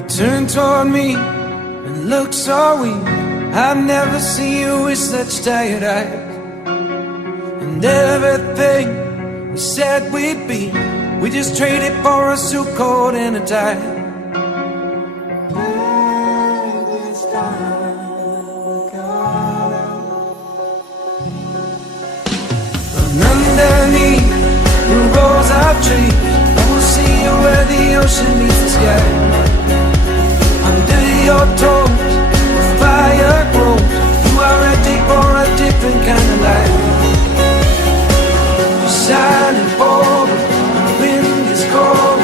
You turn toward me and look so weak. I've never seen you with such tired eyes. And everything we said we'd be, we just traded for a suit coat and a tie. And underneath the rows of trees, I will see you where the ocean meets the sky. Under your toes, the fire grows. You are ready for a different kind of life. You're shining forward, the wind is cold.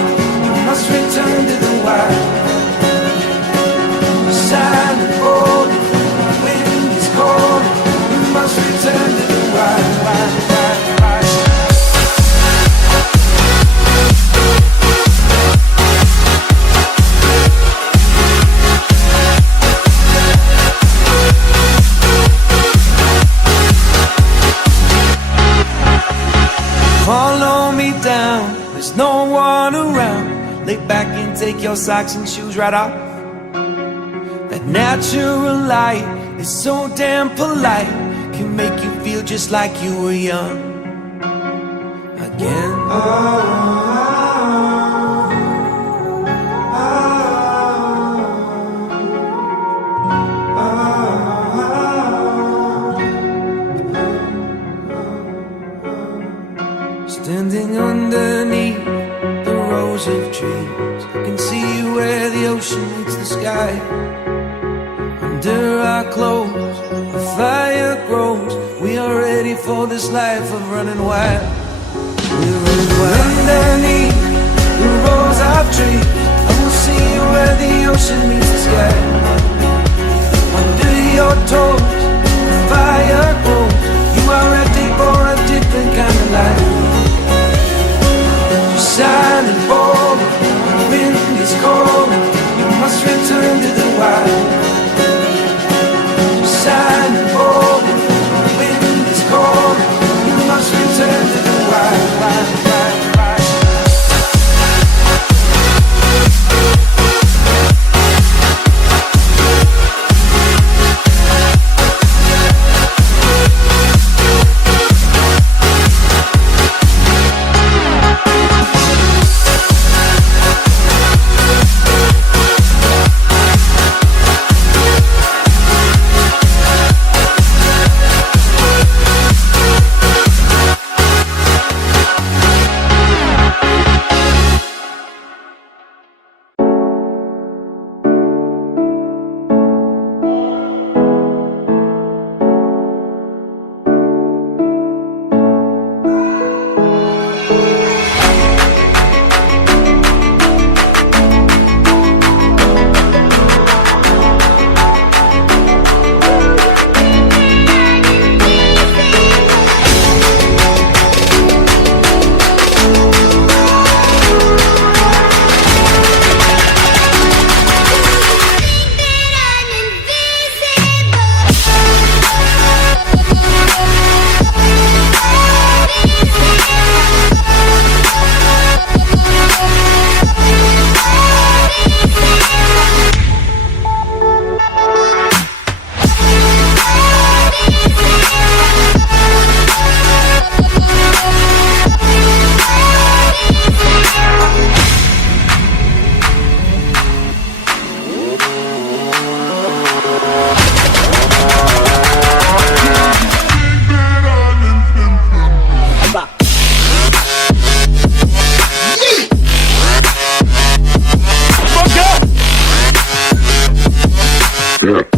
You must return to the wild. You're shining forward, the wind is cold. You must return to the wild. Follow me down, there's no one around. Lay back and take your socks and shoes right off. That natural light is so damn polite, can make you feel just like you were young again. Standing underneath the rows of trees, I can see where the ocean meets the sky. Under our clothes, a fire grows. We are ready for this life of running wild. We're running wild. Underneath the rows of trees, I will see you where the ocean meets the sky. Under your toes, the fire grows. You are ready for a different kind of life. Shining forward, the wind is cold. You must return to the wild. Shining forward, the wind is cold. You must return to the wild. Yeah.